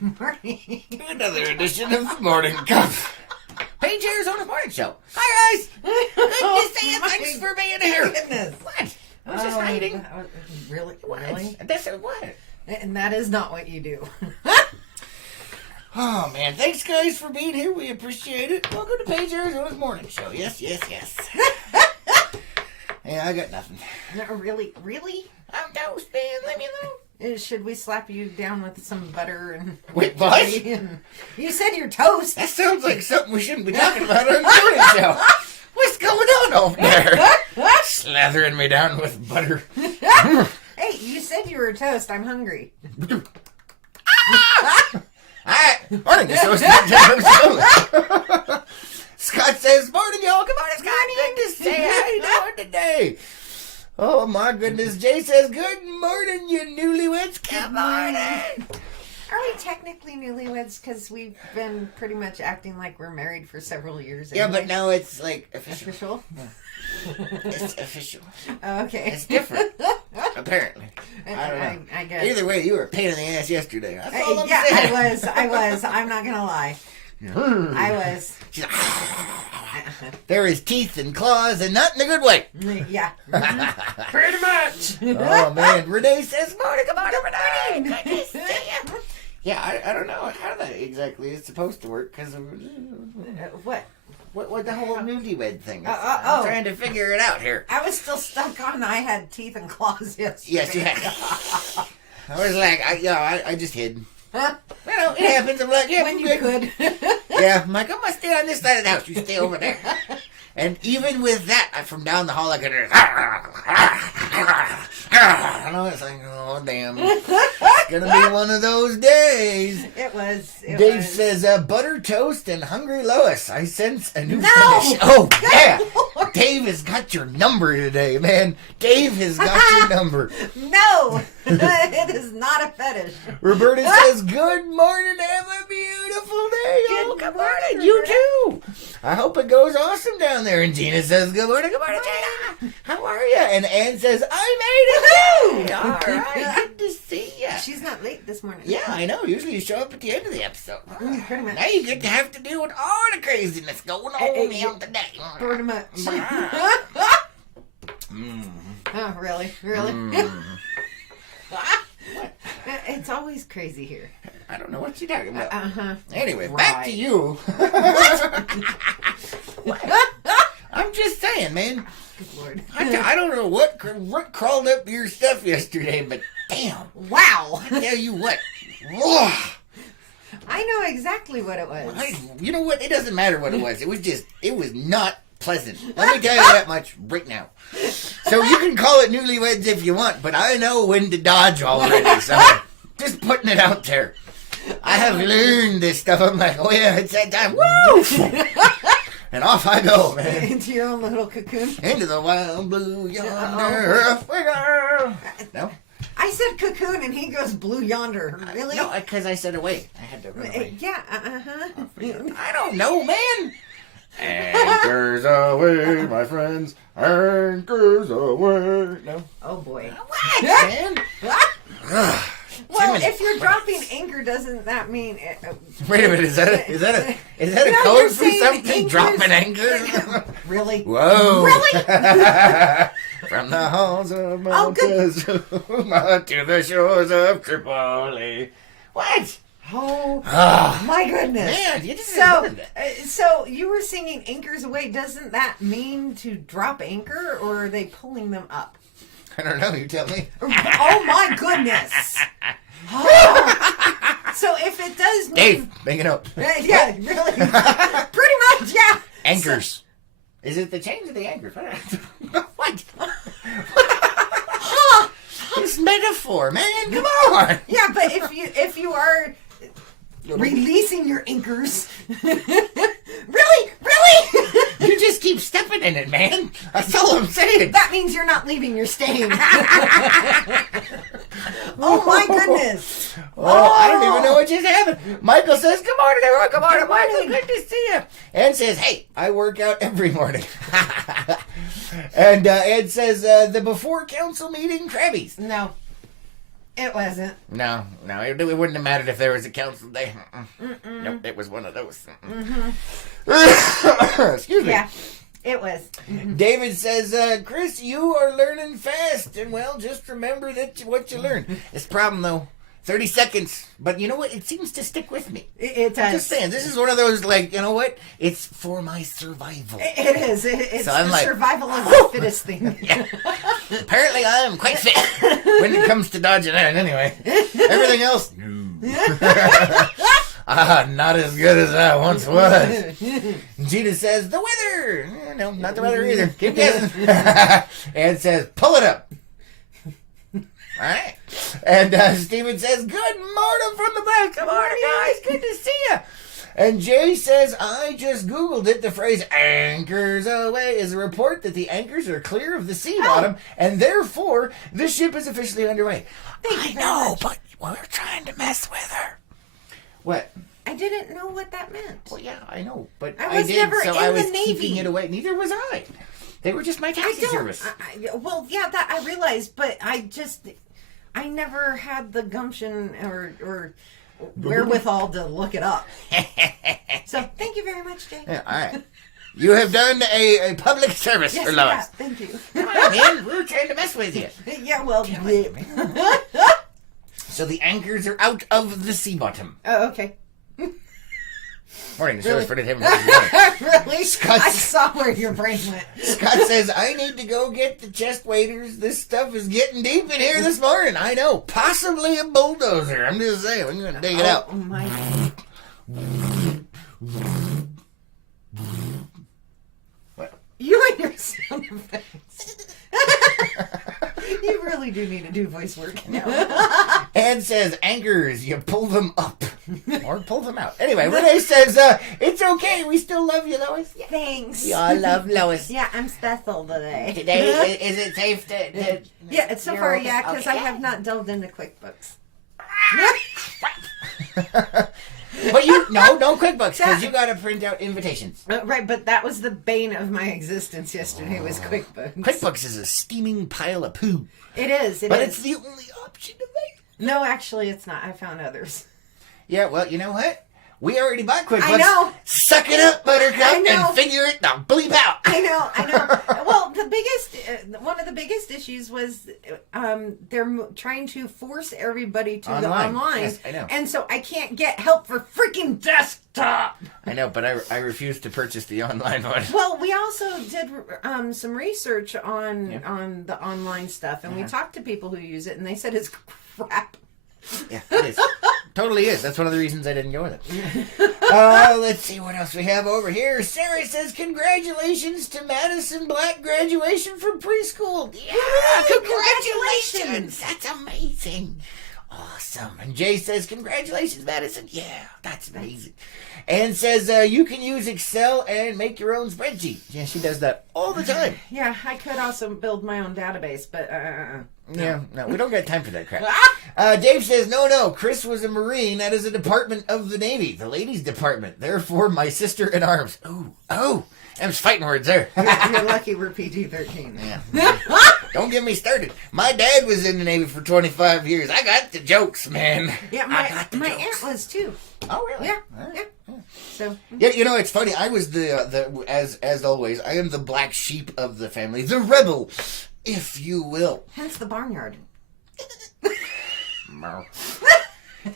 morning. Another edition of the Morning Cup. Paige Arizona's Morning Show. Hi, guys. Good to see you. Thanks for being here. Goodness. What? I was just hiding. Really? What? Really? That's what? And that is not what you do. Oh, man. Thanks, guys, for being here. We appreciate it. Welcome to Paige Arizona's Morning Show. Yes. Yeah, I got nothing. No, really? I'm toast, man. Let me alone. Should we slap you down with some butter and... Wait, what? And you said you're toast. That sounds like something we shouldn't be talking about on the morning show. What's going on over there? Slathering me down with butter. Hey, you said you were toast. I'm hungry. Morning, this is Scott says, morning, y'all. Good morning, Scott. Good to see you. How you doing today? Oh, my goodness. Jay says, good morning, you newlyweds. Good morning. Are we technically newlyweds? Because we've been pretty much acting like we're married for several years. Yeah, anyway. but now it's like official. Official? It's official. Okay. It's different, apparently. I don't know. I guess. Either way, you were a pain in the ass yesterday. That's all I'm Yeah, saying. I was. I'm not going to lie. I was. She's like, there is teeth and claws and not in a good way. Yeah. Pretty much. Oh, man. Renee says, morning, good morning, Renee. Good to see you. Yeah, I don't know how that exactly is supposed to work, because What? What the whole newlywed thing is. I'm trying to figure it out here. I was still stuck on I had teeth and claws yesterday. Yes, you had. I was like, I just hid. Huh? You know, it happens. I'm like, yeah, When I'm you good. could. Yeah, I'm like, I'm going to stay on this side of the house. You stay over there. And even with that, from down the hall, I could hear, and I was like, oh, damn. It's going to be one of those days. It was. Dave says, butter toast and hungry Lois. I sense a new No! fetish. Oh, yeah. Lord. Dave has got your number today, man. Dave has got your number. No! It is not a fetish. Roberta says, good morning. Have a beautiful day. Oh, good morning. You too. I hope it goes awesome down there. And Gina says, good morning, Gina. How are you? And Ann says, I made it too. All right. Good to see you. She's not late this morning. Yeah, I know. Usually you show up at the end of the episode. Pretty much. Now you get to have to deal with all the craziness going on here today. Pretty much. Oh, really? It's always crazy here. I don't know what you're talking about. Uh-huh. Anyway, back to you. I'm just saying, man. Good Lord. I don't know what crawled up your stuff yesterday, but damn. Wow. I tell you what. Whoa. I know exactly what it was. You know what? It doesn't matter what it was. It was not pleasant. Let me tell you that much right now. So you can call it newlyweds if you want, but I know when to dodge already. So just putting it out there. I have learned this stuff. I'm like, oh yeah, it's that time. Woo! And off I go, man. Into your own little cocoon. Into the wild blue yonder. No? I said cocoon and he goes blue yonder. Really? No, because I said away. I had to run away. Yeah, uh-huh. I don't know, man. Anchors away, my friends. Anchors away. No. Oh, boy. What, man? Well, if you're dropping anchor, doesn't that mean... Wait a minute, is that a No, code you're for saying something? anchors- Dropping anchor? Really? Whoa. Really? From the halls of Oh, good. Montezuma to the shores of Tripoli. What? Oh, Ah, my goodness. man, you just So, so you were singing anchors away. Doesn't that mean to drop anchor, or are they pulling them up? I don't know, you tell me. Oh, my goodness. Oh. So if it does mean... Dave, make it up. Yeah, really. Pretty much, yeah. Anchors. Is it the change of the anchors? What? It's metaphor, man. Come on. Yeah, but if you are releasing your anchors, really, You just keep stepping in it, man. That's all I'm saying. that means you're not leaving your stain. Oh my goodness. Oh, I don't even know what just happened. Michael says, good morning, everyone. Good morning, Michael. Good to see you. Ed says, hey, I work out every morning. And Ed says, the before council meeting Krabbies. No. It wasn't. No, it wouldn't have mattered if there was a council day. Nope, it was one of those. Excuse me. Yeah, it was. David says, Chris, you are learning fast, and well, just remember that what you learn. This problem, though, 30 seconds. But you know what? It seems to stick with me. It does. I'm just saying, this is one of those, like, you know what? It's for my survival. It is. It's So I'm the like, survival of the fittest thing. Yeah. Apparently, I am quite fit when it comes to dodging that. Anyway, everything else, no. Not as good as I once was. Gina says, the weather. No, not the weather either. Keep guessing. And says, pull it up. All right. And Steven says, good morning from the back. Good morning, guys. Good to see you. And Jay says, I just Googled it. The phrase anchors away is a report that the anchors are clear of the sea bottom, and therefore the ship is officially underway. Thank you I know, much. but we're trying to mess with her. What? I didn't know what that meant. Well, yeah, I know, but I was did, never so in I was the Navy. keeping it away. Neither was I. They were just my taxi service. Well, yeah, that I realized, but I never had the gumption or wherewithal to look it up. So thank you very much, Jay. Yeah, all right. You have done a public service Yes, for yeah, Lois. thank you. Come on, man. We were trying to mess with you. Yeah, well, So the anchors are out of the sea bottom. oh, okay. Morning, the Really? show's for the him. Really? Scott's- I saw where your brain went. Scott says, I need to go get the chest waders. This stuff is getting deep in here this morning. I know. Possibly a bulldozer. I'm just saying. We're going to dig it out. Oh, my. What? You and your sound effects. You really do need to do voice work now. Ann says, anchors, you pull them up. Or pull them out. Anyway, Renee says, it's okay. We still love you, Lois. Yeah. Thanks. We all love Lois. Yeah, I'm special today. Today, is it safe to Yeah, so you're far, okay? yeah, because I Okay. have not delved into QuickBooks. But no QuickBooks, because Yeah. you got to print out invitations. Right, but that was the bane of my existence yesterday was QuickBooks. QuickBooks is a steaming pile of poo. It is. But is. it's the only option available. No, actually, it's not. I found others. Yeah, well, you know what? We already bought QuickBooks. I know. Suck it up, Buttercup, I know. and figure it the bleep out. I know. Well, the biggest, one of the biggest issues was they're trying to force everybody to the online. Yes, I know. And so I can't get help for freaking desktop. I know, but I refuse to purchase the online one. Well, we also did some research on the online stuff, and we talked to people who use it, and they said it's crap. Yeah, it is. Totally is. That's one of the reasons I didn't go with it. Let's see what else we have over here. Sarah says, congratulations to Madison Black graduation from preschool. Yeah, congratulations. That's amazing. Awesome. And Jay says, congratulations, Madison. Yeah, that's amazing. And says, you can use Excel and make your own spreadsheet. Yeah, she does that all the time. Yeah, I could also build my own database, but Yeah, no, we don't got time for that crap. Dave says, no, Chris was a Marine. That is a department of the Navy, the ladies' department. Therefore, my sister in arms. Oh, them's fighting words there. you're lucky we're PG-13. Yeah. Don't get me started. My dad was in the Navy for 25 years. I got the jokes, man. Yeah, I got the my jokes. aunt was too. Oh, really? Yeah, All right. yeah. So Yeah, you know, it's funny. I was as always, I am the black sheep of the family, the rebel, if you will. hence the barnyard.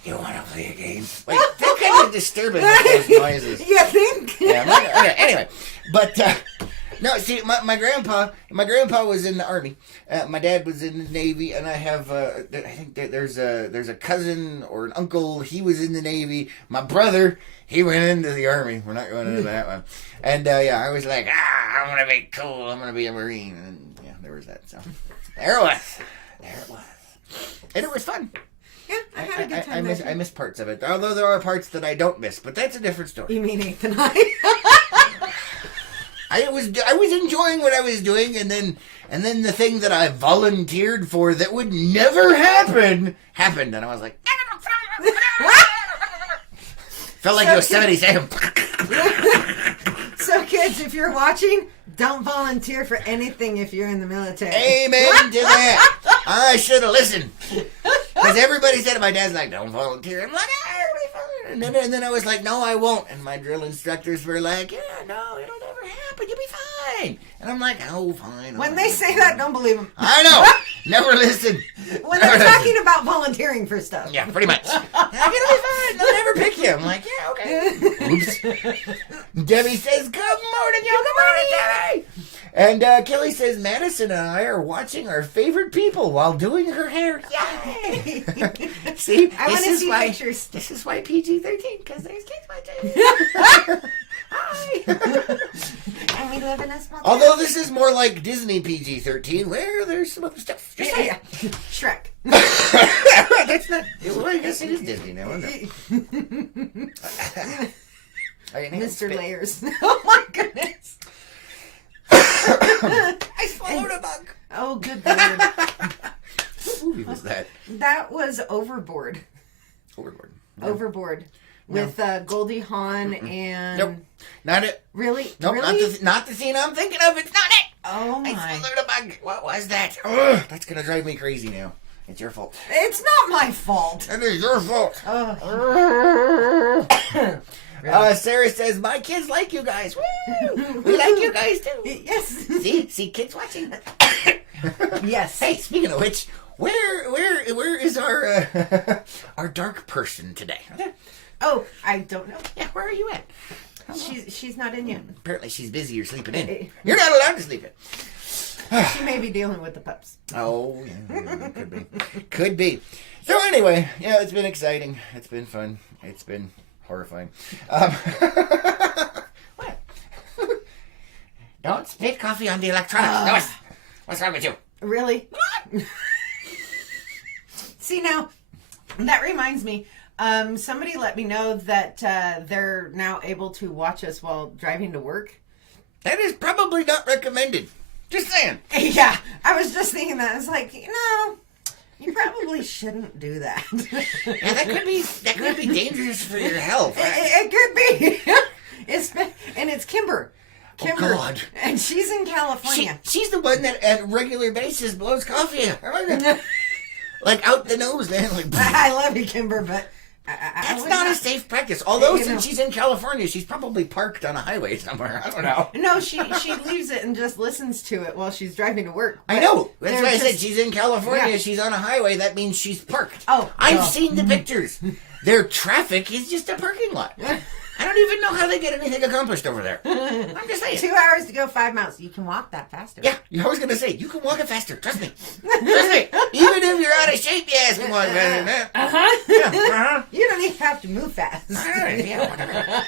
You want to play a game? Wait, they're kind of disturbing with those noises. You think? Yeah, okay, anyway, but no, see, my grandpa was in the Army. My dad was in the Navy, and I have I think that there's a cousin or an uncle. He was in the Navy. My brother, he went into the Army. We're not going into that one. And yeah, I was like, I'm gonna be cool. I'm gonna be a Marine. And yeah, there was that. So there it was, and it was fun. Yeah, I had a good time. I miss parts of it, although there are parts that I don't miss. But that's a different story. You mean 8th and 9? I was enjoying what I was doing, and then the thing that I volunteered for that would never happen happened, and I was like, felt like Yosemite Sam. So kids, if you're watching, don't volunteer for anything if you're in the military. Amen to that. I should have listened. Because everybody said it. My dad's like, don't volunteer. I'm like, it'll be fun. And then I was like, no, I won't. And my drill instructors were like, yeah, no, it'll never happen. You'll be fine. And I'm like, oh, fine. When they say that, don't believe them. I know. Never listen. When they're talking about volunteering for stuff. Yeah, pretty much. Like, it'll be fine. They'll never pick you. I'm like, yeah, okay. Oops. Debbie says, good morning, yo. Good morning, Debbie. And Kelly says, Madison and I are watching our favorite people while doing her hair. Yay! See, I want to see pictures. This is why PG-13, because there's kids watching. Hi. And we live in a small town. Although this is more like Disney PG-13, where there's some other stuff. Just Yeah. Shrek. That's not. Well, I guess it is Disney now, isn't it? Mr. Layers. Oh my goodness. I swallowed a bug. Oh, good lord. What movie was that? That was Overboard. Overboard. Overboard. With Goldie Hawn and... Nope. Not it. Really? Nope, Really? not the scene I'm thinking of. It's not it. Oh my. I swallowed a bug. What was that? Ugh, that's going to drive me crazy now. It's your fault. It's not my fault. It is your fault. Oh. Sarah says, my kids like you guys. Woo! We like you guys too. Yes. See kids watching. Yes. Hey, speaking of which, where is our our dark person today? Oh, I don't know. Yeah, where are you at? She's not in yet. Apparently she's busy or sleeping in. You're not allowed to sleep in. She may be dealing with the pups. Oh, yeah, could be. Could be. So anyway, yeah, it's been exciting. It's been fun. It's been horrifying. What? Don't spit coffee on the electronics. What's wrong with you? Really? See, now, that reminds me. Somebody let me know that they're now able to watch us while driving to work. That is probably not recommended. Just saying. Yeah, I was just thinking that. I was like, you probably shouldn't do that. Yeah, that could be dangerous for your health. It could be. It's Kimber. Kimber. Oh, God. And she's in California. She's the one that at regular basis blows coffee. Like out the nose, man. Like, I love you, Kimber, but... That's not a safe practice. Although, since she's in California, she's probably parked on a highway somewhere. I don't know. No, she leaves it and just listens to it while she's driving to work. I know. That's why I said she's in California. Yeah. She's on a highway. That means she's parked. Oh. I've seen the pictures. Their traffic is just a parking lot. I don't even know how they get anything accomplished over there. I'm just saying. 2 hours to go 5 miles. You can walk that faster. Yeah, I was going to say, you can walk it faster. Trust me. Trust me. Even if you're out of shape, you ask me walk faster than that. Uh-huh. You don't even have to move fast. All right, yeah, whatever.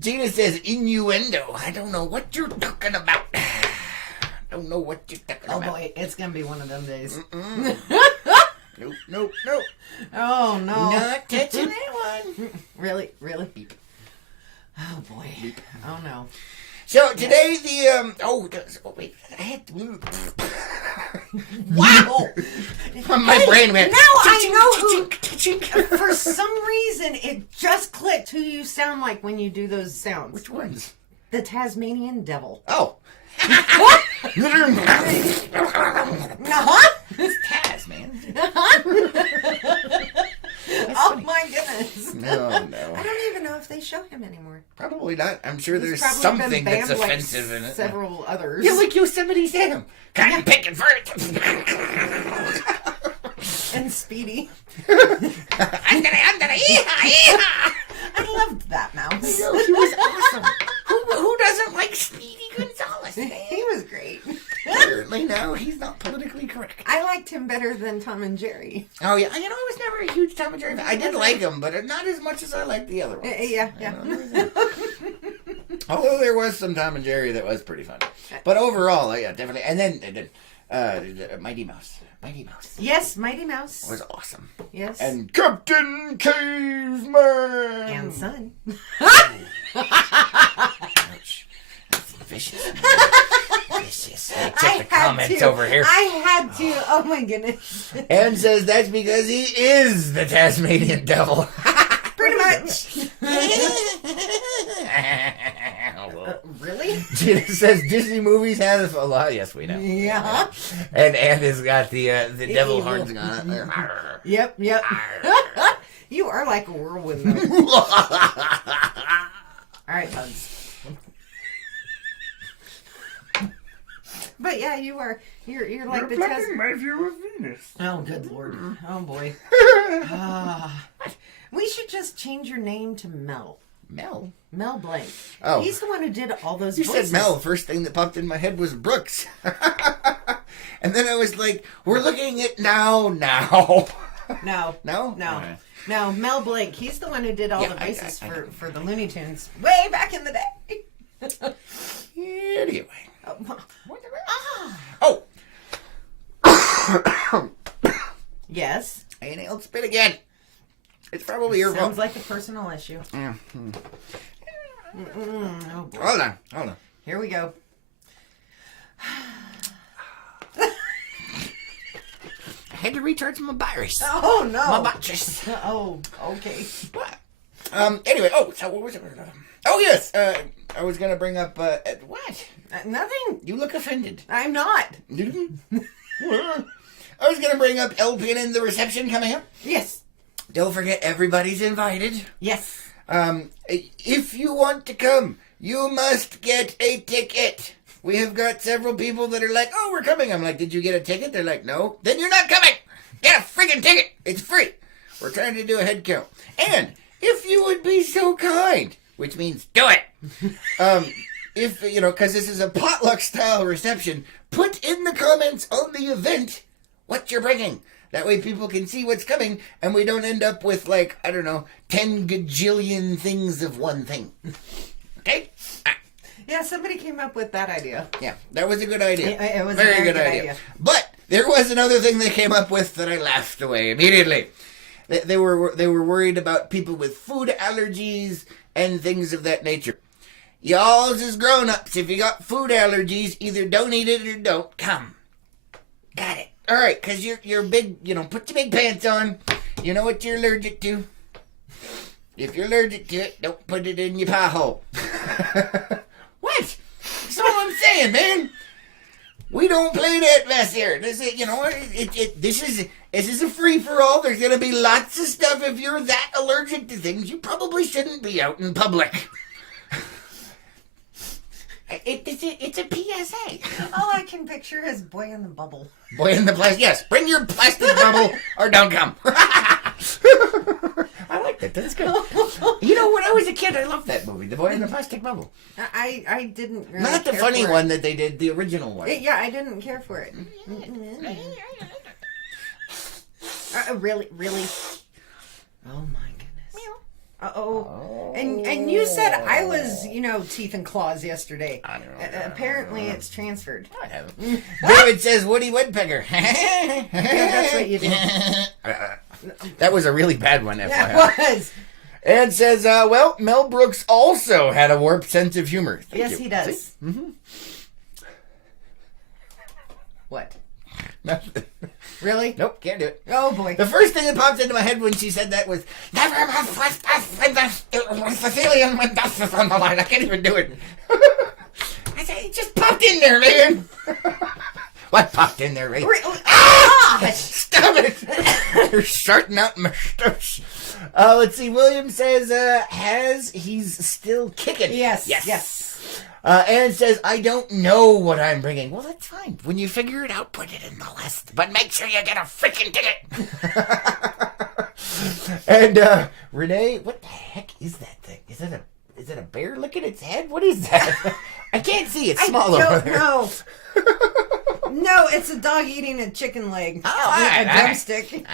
Gina says, innuendo. I don't know what you're talking about. Don't know what you're talking about. Oh, boy. It's going to be one of them days. Nope. Oh, no. Not touching that one. Really? Beep. Oh, boy. Beep. Oh, no. So, today wait. I had to move. Wow! My brain went... Now I know who... For some reason, it just clicked who you sound like when you do those sounds. Which ones? The Tasmanian Devil. Oh. It's Taz, man. Oh funny. my goodness. No. I don't even know if they show him anymore. Probably not. I'm sure there's probably something been that's banned, offensive like in it. Several others. Yeah, like Yosemite Sam. Cotton picking for it. And Speedy. I'm gonna yeehaw. I loved that mouse. No, he was awesome. Who doesn't like Speedy Gonzalez? He was great. Apparently now he's not politically correct. I liked him better than Tom and Jerry. Oh yeah, I was never a huge Tom and Jerry fan. I did like him, but not as much as I liked the other ones. Yeah. Although there was some Tom and Jerry that was pretty fun. But overall, yeah, definitely. And then Mighty Mouse. Yes, Mighty Mouse. Was awesome. Yes. And Captain Caveman. And Son. Ouch. That's vicious. Check the comments over here. I had to. Oh my goodness. Anne says that's because he is the Tasmanian Devil. Pretty much. Really? It says Disney movies have a lot. Yes, we know. Yeah. And has got the devil evil. horns on it. Yep. You are like a whirlwind, though. All right, bugs. But yeah, you are. You're like the test. my view of Venus. Oh, good Lord. Oh, boy. We should just change your name to Mel. Mel? Mel Blanc. Oh. He's the one who did all those You voices. said Mel. First thing that popped in my head was Brooks. And then I was like, we're looking at now. No. No? No. Okay. No, Mel Blanc. He's the one who did all Yeah, the voices I for the Looney Tunes way back in the day. Anyway. Oh. Oh! Yes. I inhaled spit again. It's probably your fault. Sounds like a personal issue. Yeah. Oh, boy. Hold on. Here we go. I had to recharge my batteries. Oh, no. My batteries. Oh, okay. What? Anyway, so what was it? Oh, yes. I was going to bring up, what? Nothing. You look offended. I'm not. I was going to bring up LPN and the reception coming up. Yes. Don't forget, everybody's invited. Yes. If you want to come, you must get a ticket. We have got several people that are like, oh, we're coming. I'm like, did you get a ticket? They're like, no. Then you're not coming. Get a freaking ticket. It's free. We're trying to do a head count. And if you would be so kind, which means do it. If, because this is a potluck style reception, put in the comments on the event what you're bringing. That way people can see what's coming and we don't end up with 10 gajillion things of one thing. Okay? Yeah, somebody came up with that idea. Yeah, that was a good idea. It was very a very good idea. But there was another thing they came up with that I laughed away immediately. They were worried about people with food allergies and things of that nature. Y'all as grown-ups, if you got food allergies, either don't eat it or don't come. Got it. All right, because you're big, put your big pants on. You know what you're allergic to. If you're allergic to it, don't put it in your pie hole. What? That's all I'm saying, man. We don't play that mess here. This is a free-for-all. There's going to be lots of stuff. If you're that allergic to things, you probably shouldn't be out in public. It's a PSA. All I can picture is Boy in the Bubble. Boy in the plastic. Yes, bring your plastic bubble or don't come. I like that. That's good. When I was a kid, I loved that movie, The Boy in the Plastic Bubble. I didn't really Not the care funny for one that they did, the original one. Yeah, I didn't care for it. Really? Oh my goodness. Uh-oh. And you said I was, teeth and claws yesterday. I don't know. Apparently it's transferred. I haven't. David says Woody Woodpecker. Yeah, that's what you did. That was a really bad one, FYI. That was. And says, Mel Brooks also had a warped sense of humor. Thank Yes, you. he does. Mm-hmm. What? Nothing. Really? Nope, can't do it. Oh, boy. The first thing that popped into my head when she said that was, never Sicilian when dust is on the line. I can't even do it. I said, it just popped in there, man. What popped in there, Ray? Stop it. You're starting out my stuff. Let's see. William says, he's still kicking. Yes. And says, I don't know what I'm bringing. Well, that's fine. When you figure it out, put it in the list. But make sure you get a freaking ticket. And Renee, what the heck is that thing? Is it a bear licking its head? What is that? I can't see. It's small over there. No. No, it's a dog eating a chicken leg. Oh, a drumstick.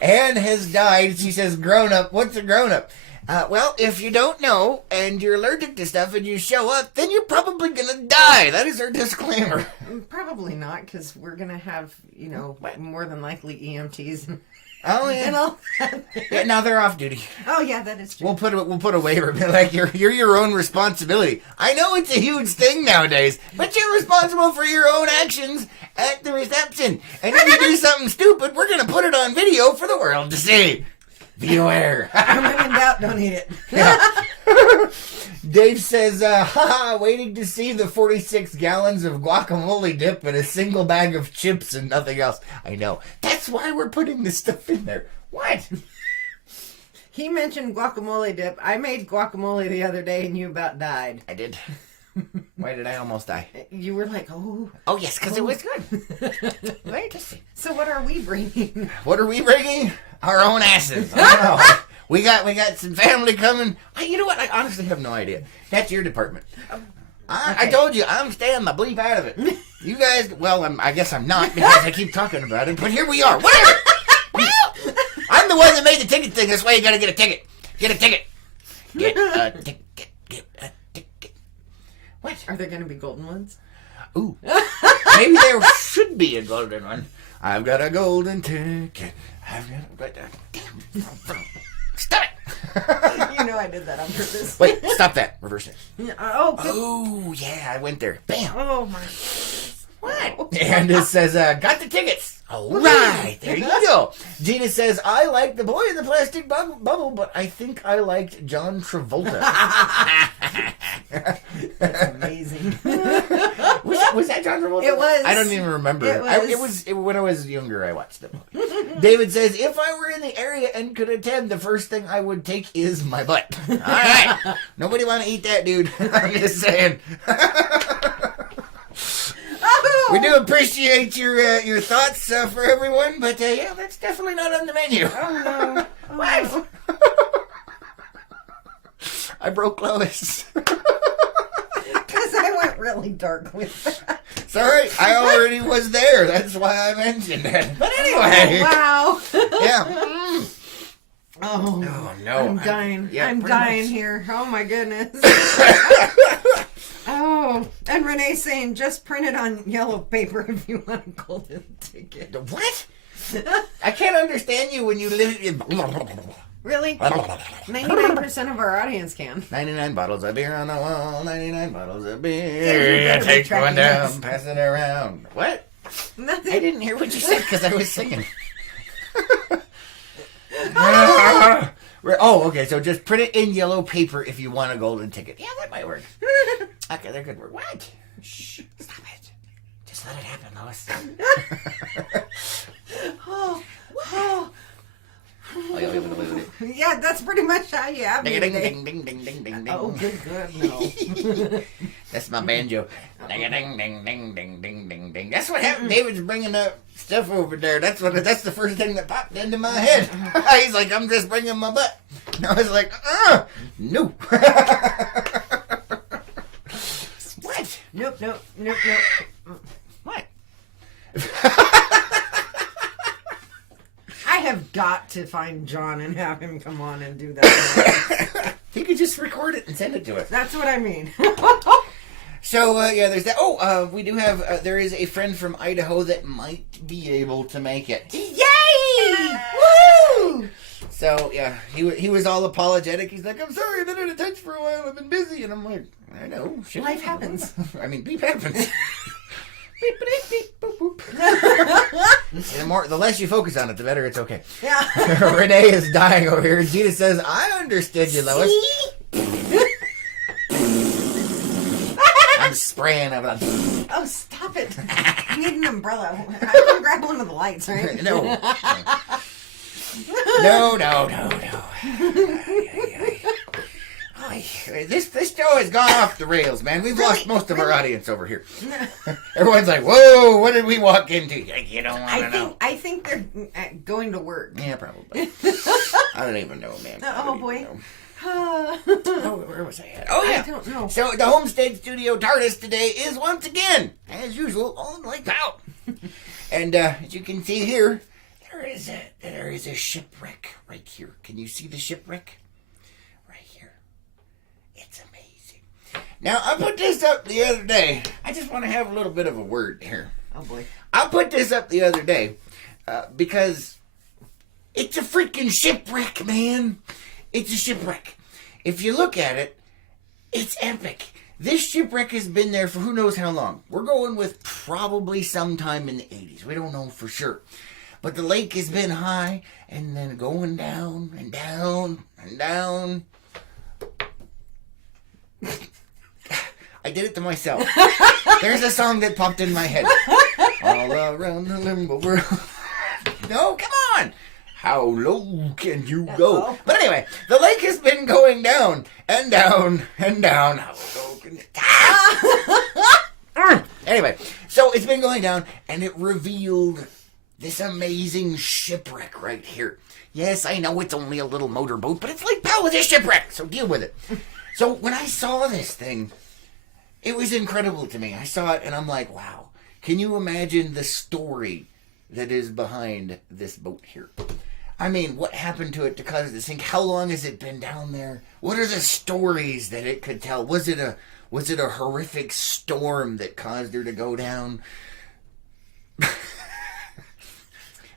Anne has died. She says, grown up. What's a grown up? Well, if you don't know and you're allergic to stuff and you show up, then you're probably going to die. That is our disclaimer. Probably not, because we're going to have, more than likely EMTs. Oh, yeah. And all that. Yeah, now they're off duty. Oh, yeah, that is true. We'll put a waiver. Be like, you're your own responsibility. I know it's a huge thing nowadays, but you're responsible for your own actions at the reception. And if you do something stupid, we're going to put it on video for the world to see. Beware. When in doubt, don't eat it. Yeah. Dave says, haha, waiting to see the 46 gallons of guacamole dip and a single bag of chips and nothing else. I know. That's why we're putting this stuff in there. What? He mentioned guacamole dip. I made guacamole the other day and you about died. I did. Why did I almost die? You were like, oh. Oh, yes, because it was good. Very tasty. So what are we bringing? What are we bringing? Our own asses. I don't know. We got some family coming. You know what? I honestly have no idea. That's your department. I told you, I'm staying my bleep out of it. You guys, well, I guess I'm not because I keep talking about it, but here we are. Whatever. I'm the one that made the ticket thing. That's why you got to get a ticket. Get a ticket. Get a ticket. Get a ticket. What? Are there going to be golden ones? Ooh. Maybe there should be a golden one. I've got a golden ticket. Stop it! You know I did that on purpose. Wait, stop that. Reverse it. Oh, good. Oh, yeah, I went there. Bam. Oh, my. What? And it says, got the tickets. All right, there you go. Gina says, I like the boy in the plastic bubble, but I think I liked John Travolta. That's amazing. Was that John Travolta? It was. I don't even remember. It was. When I was younger, I watched it. David says, if I were in the area and could attend, the first thing I would take is my butt. All right. Nobody want to eat that, dude. I'm just saying. We do appreciate your thoughts for everyone, but yeah, that's definitely not on the menu. Oh, no. What? I broke Lois. Because I went really dark with that. Sorry, I already was there. That's why I mentioned it. But anyway. Oh, wow. Yeah. Oh, no. I'm dying. I'm dying here. Oh, my goodness. Oh, and Renee's saying just print it on yellow paper if you want a golden ticket. What? I can't understand you when you live in... Really? 99% of our audience can. 99 bottles of beer on the wall, 99 bottles of beer. Yeah, Take one down, this. pass it around. What? Nothing. I didn't hear what you said because I was singing. Oh, okay, so just print it in yellow paper if you want a golden ticket. Yeah, that might work. Okay, that could work. What? Shh, stop it. Just let it happen, Lois. Oh. Yeah, that's pretty much how you have me. Ding, ding, ding, ding, ding, ding, ding. Oh, good, no. That's my banjo. Ding, ding, ding, ding, ding, ding, ding, ding. That's what happened. David's bringing up stuff over there. That's the first thing that popped into my head. He's like, I'm just bringing my butt. And I was like, no. What? Nope. What? I have got to find John and have him come on and do that. He could just record it and send it to us. That's what I mean. So, yeah, there's that. Oh, we do have, there is a friend from Idaho that might be able to make it. Yay! Woo! So, yeah, he was all apologetic. He's like, I'm sorry, I've been out of touch for a while. I've been busy. And I'm like, I know. Shit. Life happens. I mean, beep happens. Beep, beep, beep, boop, boop. The less you focus on it, the better it's okay. Yeah. Renee is dying over here. Gina says, I understood you, Lois. I'm spraying of it. Oh, stop it. I need an umbrella. I can grab one of the lights, right? No. This show has gone off the rails, man. We've lost most of our audience over here. Everyone's like, whoa, what did we walk into? Like, you don't want to know. I think they're going to work. Yeah, probably. I don't even know, man. Oh, boy. Oh, where was I at? Oh, yeah. I don't know. So the Homestead Studio TARDIS today is once again, as usual, all lights out. And as you can see here, there is a shipwreck right here. Can you see the shipwreck? Right here. It's amazing. Now, I put this up the other day. I just want to have a little bit of a word here. Oh, boy. I put this up the other day because it's a freaking shipwreck, man. It's a shipwreck. If you look at it, it's epic. This shipwreck has been there for who knows how long. We're going with probably sometime in the 80s. We don't know for sure. But the lake has been high and then going down and down and down. I did it to myself. There's a song that popped in my head. All around the limbo world. No, come on. How low can you go? Uh-oh. But anyway, the lake has been going down and down and down. How low can you... Anyway, so it's been going down, and it revealed this amazing shipwreck right here. Yes, I know it's only a little motorboat, but it's like Powell with a shipwreck, so deal with it. So when I saw this thing, it was incredible to me. I saw it, and I'm like, wow. Can you imagine the story that is behind this boat here? I mean, what happened to it to cause this thing? How long has it been down there? What are the stories that it could tell? Was it a horrific storm that caused her to go down?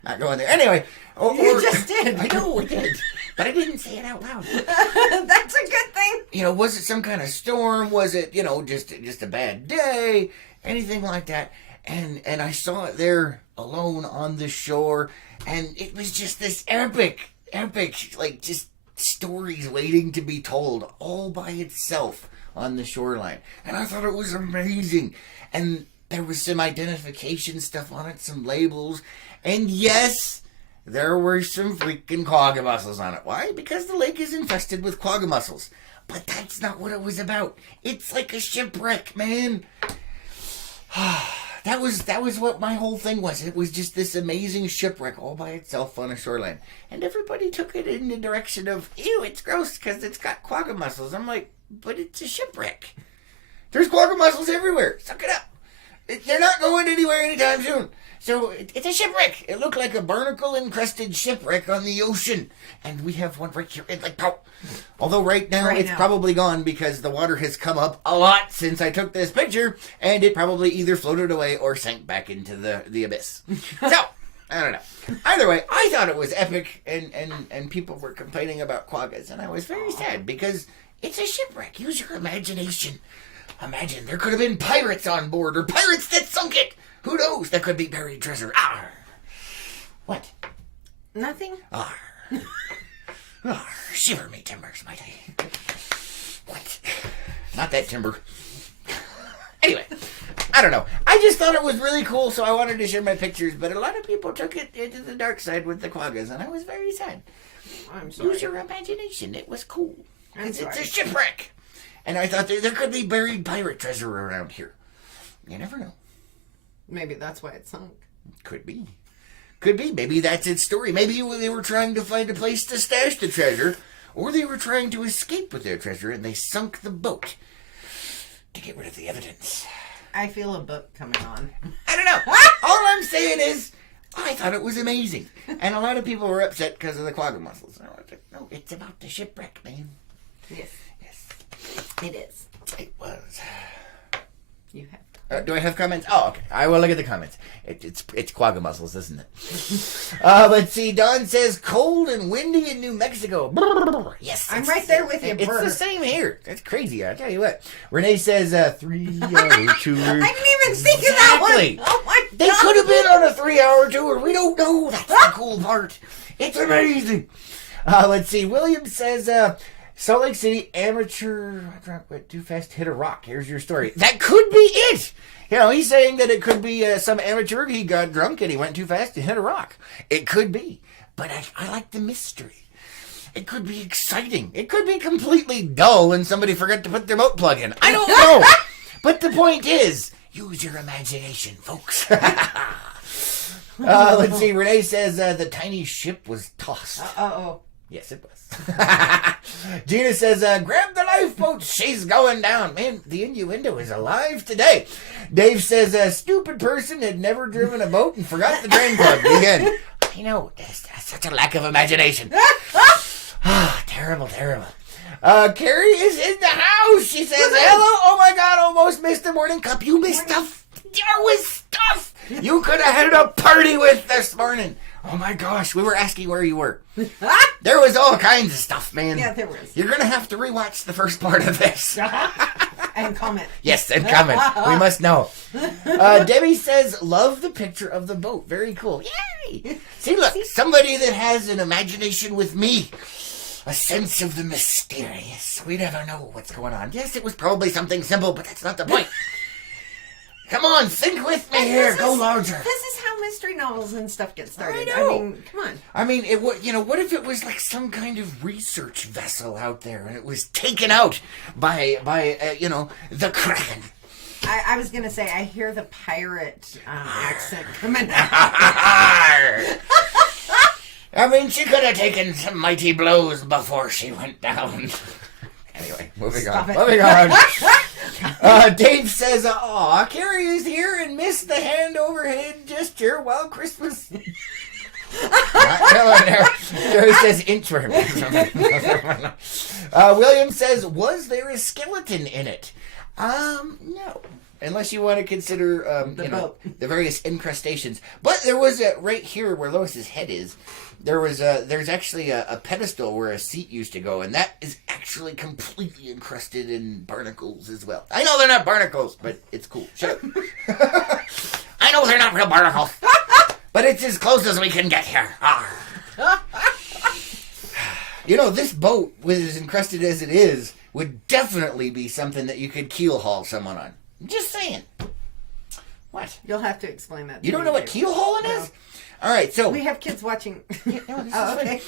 Not going there. Anyway. You just did. I know, I did. But I didn't say it out loud. That's a good thing. You know, was it some kind of storm? Was it, you know, just a bad day? Anything like that? And I saw it there alone on the shore. And it was just this epic, like just stories waiting to be told all by itself on the shoreline. And I thought it was amazing. And there was some identification stuff on it, some labels. And yes, there were some freaking quagga mussels on it. Why? Because the lake is infested with quagga mussels. But that's not what it was about. It's like a shipwreck, man. That was what my whole thing was. It was just this amazing shipwreck all by itself on a shoreline. And everybody took it in the direction of, ew, it's gross because it's got quagga mussels. I'm like, but it's a shipwreck. There's quagga mussels everywhere. Suck it up. They're not going anywhere anytime soon. So it's a shipwreck. It looked like a barnacle-encrusted shipwreck on the ocean. And we have one right here in Lake Powell. Although right now it's probably gone because the water has come up a lot since I took this picture. And it probably either floated away or sank back into the abyss. So, I don't know. Either way, I thought it was epic. And people were complaining about quaggas. And I was very sad because it's a shipwreck. Use your imagination. Imagine there could have been pirates on board or pirates that sunk it. Who knows? There could be buried treasure. Arr. What? Nothing. Arr. Arr. Shiver me timbers, mighty. What? Not that timber. Anyway, I don't know. I just thought it was really cool, so I wanted to share my pictures, but a lot of people took it into the dark side with the quaggas, and I was very sad. I'm sorry. Use your imagination. It was cool. I'm sorry. It's a shipwreck. And I thought there could be buried pirate treasure around here. You never know. Maybe that's why it sunk. Could be. Could be. Maybe that's its story. Maybe they were trying to find a place to stash the treasure, or they were trying to escape with their treasure, and they sunk the boat to get rid of the evidence. I feel a book coming on. I don't know. All I'm saying is, I thought it was amazing. And a lot of people were upset because of the quagga mussels. And I was like, no, it's about the shipwreck, man. Yes. Yes. It is. It was. You have. Do I have comments? Oh, okay. I will look at the comments. It's quagga mussels, isn't it? Let's see. Don says cold and windy in New Mexico. Yes, I'm right there with you. It's the same here. It's crazy. I tell you what. Renee says 3-hour tour. I didn't even think of that one. Oh my God. They could have been on a 3-hour tour. We don't know. That's the cool part. It's amazing. Let's see. William says Salt Lake City amateur went too fast to hit a rock. Here's your story. That could be it. You know, he's saying that it could be some amateur. He got drunk and he went too fast to hit a rock. It could be. But I like the mystery. It could be exciting. It could be completely dull and somebody forgot to put their boat plug in. I don't know. But the point is, use your imagination, folks. Let's see. Renee says the tiny ship was tossed. Uh-oh. Yes, it was. Gina says, grab the lifeboat. She's going down. Man, the innuendo is alive today. Dave says, a stupid person had never driven a boat and forgot the drain plug. Again. I know. That's such a lack of imagination. Terrible, terrible. Carrie is in the house. She says, hello. Oh, my God. Almost missed the morning cup. You missed stuff. There was stuff you could have had a party with this morning. Oh my gosh, we were asking where you were. There was all kinds of stuff, man. Yeah, there was. You're going to have to rewatch the first part of this. And And comment. Yes, and comment. We must know. Debbie says, love the picture of the boat. Very cool. Yay! See, look, somebody that has an imagination with me. A sense of the mysterious. We never know what's going on. Yes, it was probably something simple, but that's not the point. Come on, think with me here. Go larger. This is how mystery novels and stuff get started. I know. I mean, come on. I mean, what if it was like some kind of research vessel out there and it was taken out by the Kraken? I was going to say, I hear the pirate accent coming out. I mean, she could have taken some mighty blows before she went down. Anyway, moving on. Dave says, aw, Carrie is here and missed the hand overhead gesture while Christmas. Carrie says inchworm. William says, was there a skeleton in it? No. Unless you want to consider, the various incrustations. But there was right here where Lois's head is. There's actually a pedestal where a seat used to go, and that is actually completely encrusted in barnacles as well. I know they're not barnacles, but it's cool. Shut up. I know they're not real barnacles, but it's as close as we can get here. This boat, with as encrusted as it is, would definitely be something that you could keel haul someone on. Just saying. What? You'll have to explain that. You don't know what keel hauling is? All right, so we have kids watching. Okay.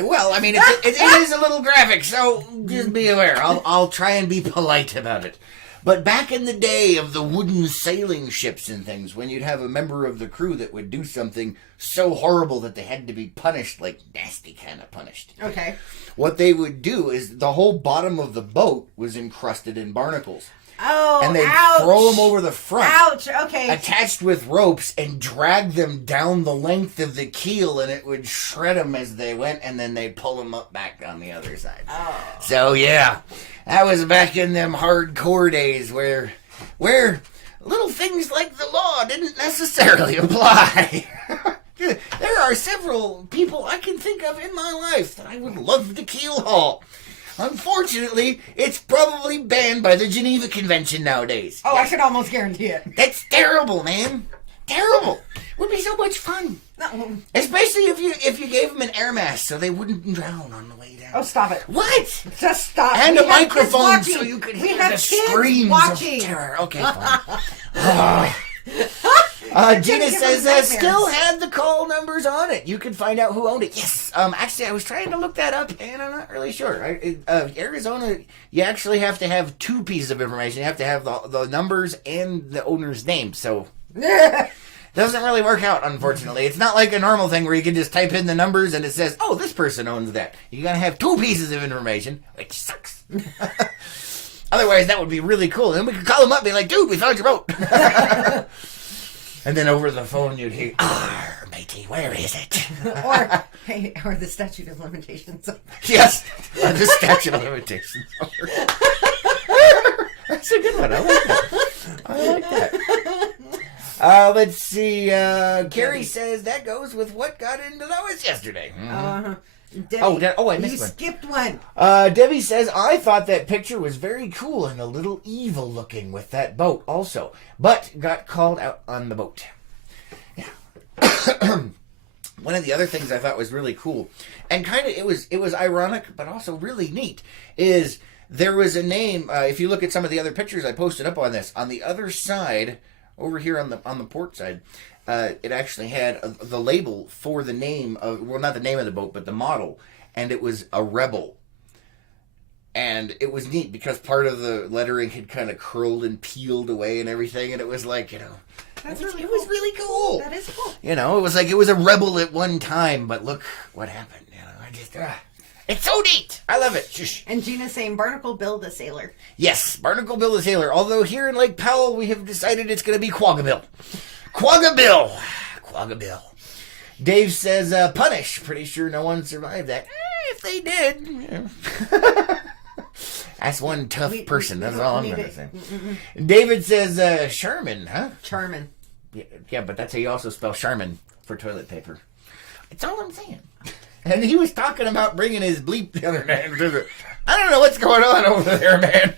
Well, I mean, it is a little graphic, so just be aware. I'll try and be polite about it. But back in the day of the wooden sailing ships and things, when you'd have a member of the crew that would do something so horrible that they had to be punished, like nasty kind of punished. Okay. What they would do is the whole bottom of the boat was encrusted in barnacles. Oh, and they'd ouch. throw them over the front. Ouch, okay. Attached with ropes and drag them down the length of the keel, and it would shred them as they went, and then they'd pull them up back on the other side. Oh. So, yeah, that was back in them hardcore days where little things like the law didn't necessarily apply. There are several people I can think of in my life that I would love to keel haul. Unfortunately, it's probably banned by the Geneva Convention nowadays. Oh, yes. I can almost guarantee it. That's terrible, man. Terrible. Would be so much fun. No. Especially if you gave them an air mask so they wouldn't drown on the way down. Oh, stop it. What? Just stop. And a microphone so you could hear the screams of terror. Okay, fine. Gina says, still had the call numbers on it. You can find out who owned it. Yes. Actually, I was trying to look that up, and I'm not really sure. Arizona, you actually have to have two pieces of information. You have to have the numbers and the owner's name. So, doesn't really work out, unfortunately. It's not like a normal thing where you can just type in the numbers and it says, oh, this person owns that. You gotta have two pieces of information, which sucks. Otherwise, that would be really cool. Then we could call them up and be like, dude, we found your boat. And then over the phone, you'd hear, matey, where is it? or the statute of limitations. Yes, the statute of limitations. That's a good one. I like that. Let's see. Carrie says that goes with what got into Lois yesterday. Mm-hmm. Debbie, I missed one. You skipped one. Debbie says, I thought that picture was very cool and a little evil looking with that boat also, but got called out on the boat. Yeah. One of the other things I thought was really cool, and kind of it was ironic, but also really neat, is there was a name. If you look at some of the other pictures I posted up on this, on the other side, over here on the port side, it actually had the label for the name of, well, not the name of the boat, but the model, and it was a Rebel. And it was neat because part of the lettering had kind of curled and peeled away and everything, and it was like, it was really cool. That is cool. It was like it was a Rebel at one time, but look what happened. It's so neat. I love it. Shush. And Gina's saying Barnacle Bill the Sailor. Yes, Barnacle Bill the Sailor. Although here in Lake Powell, we have decided it's going to be Quagga Bill. Dave says, punish. Pretty sure no one survived that. If they did. That's one tough person. That's all I'm going to say. David says, Sherman, huh? Charmin. Yeah, but that's how you also spell Charmin for toilet paper. That's all I'm saying. And he was talking about bringing his bleep the other night. I don't know what's going on over there, man.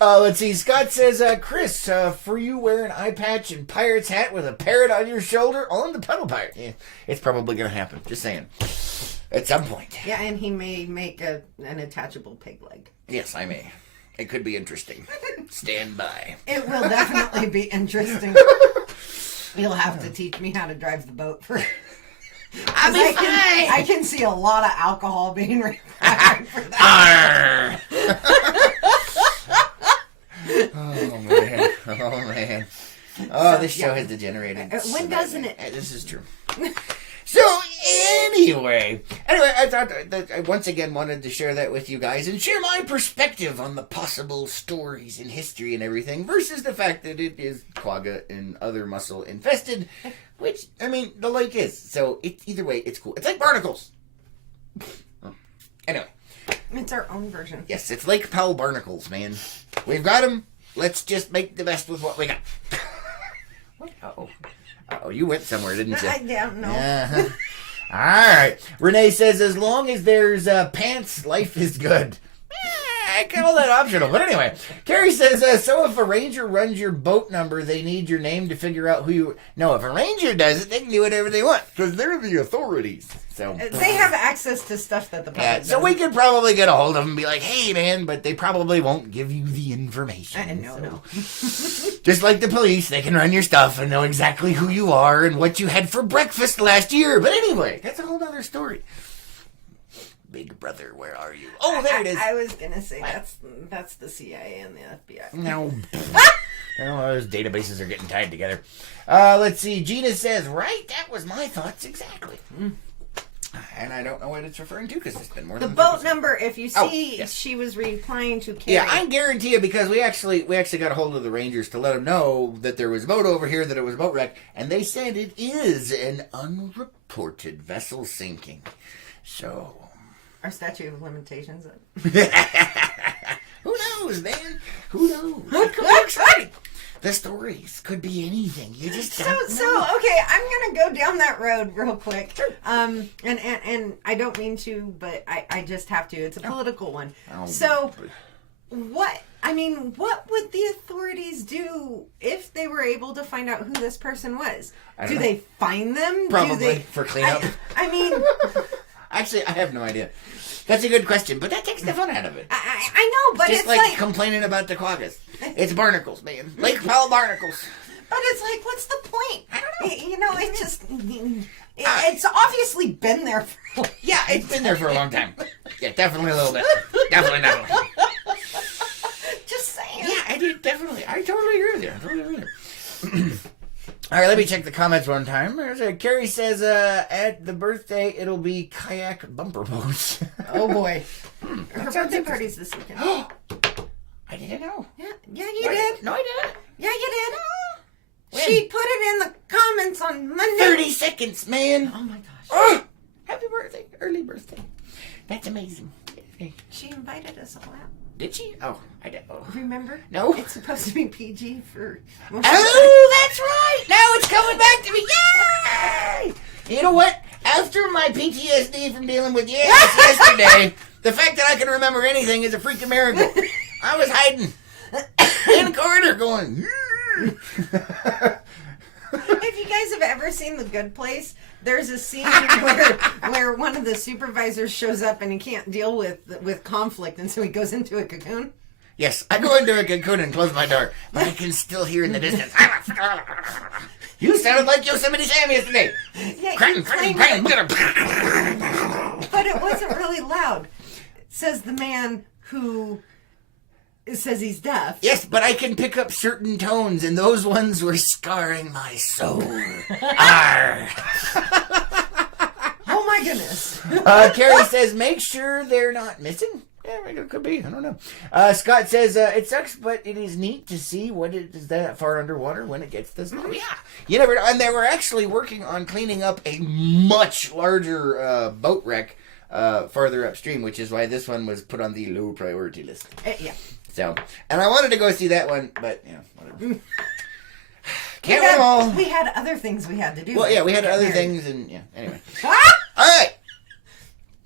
Let's see. Scott says, Chris, for you wear an eye patch and pirate's hat with a parrot on your shoulder on the pedal pirate. Yeah, it's probably going to happen. Just saying. At some point. Yeah, and he may make an attachable pig leg. Yes, I may. It could be interesting. Stand by. It will definitely be interesting. You'll have to teach me how to drive the boat first. I can see a lot of alcohol being required for that. Oh man. Oh, this show has degenerated. When doesn't it? This is true. So anyway, I thought that I once again wanted to share that with you guys and share my perspective on the possible stories in history and everything versus the fact that it is quagga and other mussel infested, which, I mean, the lake is. So either way, it's cool. It's like barnacles. Anyway. It's our own version. Yes, it's Lake Powell barnacles, man. We've got them. Let's just make the best with what we got. What? Uh-oh, you went somewhere, didn't you? I don't know. Uh-huh. All right. Renee says, as long as there's pants, life is good. I call that optional. But anyway, Carrie says, so if a ranger runs your boat number, they need your name to figure out who you... No, if a ranger does it, they can do whatever they want because they're the authorities. So they have access to stuff that the public doesn't. So we could probably get a hold of them and be like, hey, man, but they probably won't give you the information. No. Just like the police, they can run your stuff and know exactly who you are and what you had for breakfast last year. But anyway, that's a whole other story. Big brother, where are you? Oh, there it is. I was gonna say that's the CIA and the FBI. No. Those databases are getting tied together. Let's see. Gina says, right, that was my thoughts exactly. And I don't know what it's referring to because it's been more than the boat number. If you see, yes. She was replying to Carrie. Yeah, I guarantee you because we actually got a hold of the Rangers to let them know that there was a boat over here, that it was a boat wreck, and they said it is an unreported vessel sinking. So. Our statute of limitations. Who knows, man? Who knows? What could be exciting? The stories could be anything. You just don't know. So okay, I'm gonna go down that road real quick. Sure. And I don't mean to, but I just have to. It's a political one. So what would the authorities do if they were able to find out who this person was? Do they find them? Probably for cleanup. I mean, actually, I have no idea. That's a good question, but that takes the fun out of it. I know, but just it's like complaining about the quaggas. It's barnacles, man. Lake Powell barnacles. But it's like, what's the point? I don't know. You know, it just... It's obviously been there for... Yeah, it's been there for a long time. Yeah, definitely a little bit. Definitely. Just saying. Yeah, I do, definitely. I totally agree with you. All right, let me check the comments one time. Carrie says, at the birthday, it'll be kayak bumper boats. Oh, boy. Her birthday party's this weekend. I didn't know. Yeah, you did. No, I didn't. Yeah, you did. When? She put it in the comments on Monday. 30 seconds, man. Oh, my gosh. Oh, happy birthday. Early birthday. That's amazing. She invited us all out. Did she? Oh, I did. Oh. Remember? No. It's supposed to be PG for... Oh, that's right. Now it's coming back to me. Yay! You know what? After my PTSD from dealing with yesterday, the fact that I can remember anything is a freaking miracle. I was hiding in the corner going... If you guys have ever seen The Good Place, there's a scene where one of the supervisors shows up and he can't deal with conflict, and so he goes into a cocoon. Yes, I go into a cocoon and close my door, but I can still hear in the distance. You sounded like Yosemite Sam yesterday. Yeah, but it wasn't really loud. Says the man who says he's deaf. Yes, but I can pick up certain tones, and those ones were scarring my soul. Arr. Oh my goodness. Carrie says, make sure they're not missing. Yeah, it could be. I don't know. Scott says, it sucks, but it is neat to see what it is that far underwater when it gets this low. Yeah. You never know. And they were actually working on cleaning up a much larger boat wreck farther upstream, which is why this one was put on the low priority list. Yeah. So, and I wanted to go see that one, but, you know, whatever. Can't win them all. We had other things we had to do. Well, yeah, we had other things, and, yeah, anyway. All right.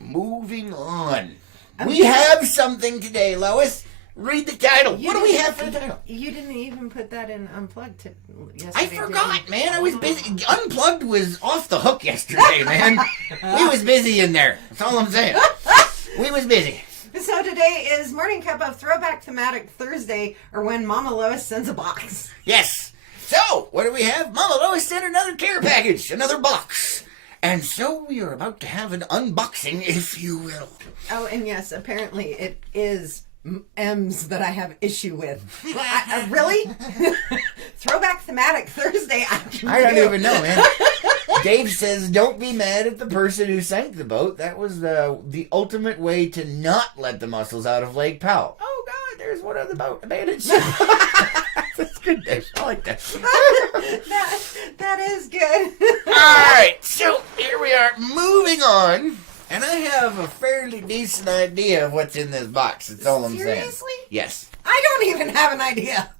Moving on. We have something today, Lois. Read the title. What do we have for the title? You didn't even put that in Unplugged yesterday. I forgot, man. I was busy. Unplugged was off the hook yesterday, man. We was busy in there. That's all I'm saying. We was busy. So today is Morning Cup of Throwback Thematic Thursday, or when Mama Lois sends a box. Yes. So, what do we have? Mama Lois sent another care package, another box. And so we are about to have an unboxing, if you will. Oh, and yes, apparently it is M's that I have issue with. Really? Throwback Thematic Thursday. I don't even know, man. Dave says, don't be mad at the person who sank the boat. That was the ultimate way to not let the mussels out of Lake Powell. Oh, God, there's one on the boat. Abandoned ship. That's good, Dave. I like that. that is good. All right, so here we are, moving on. And I have a fairly decent idea of what's in this box. That's all I'm saying. Seriously? Yes. I don't even have an idea.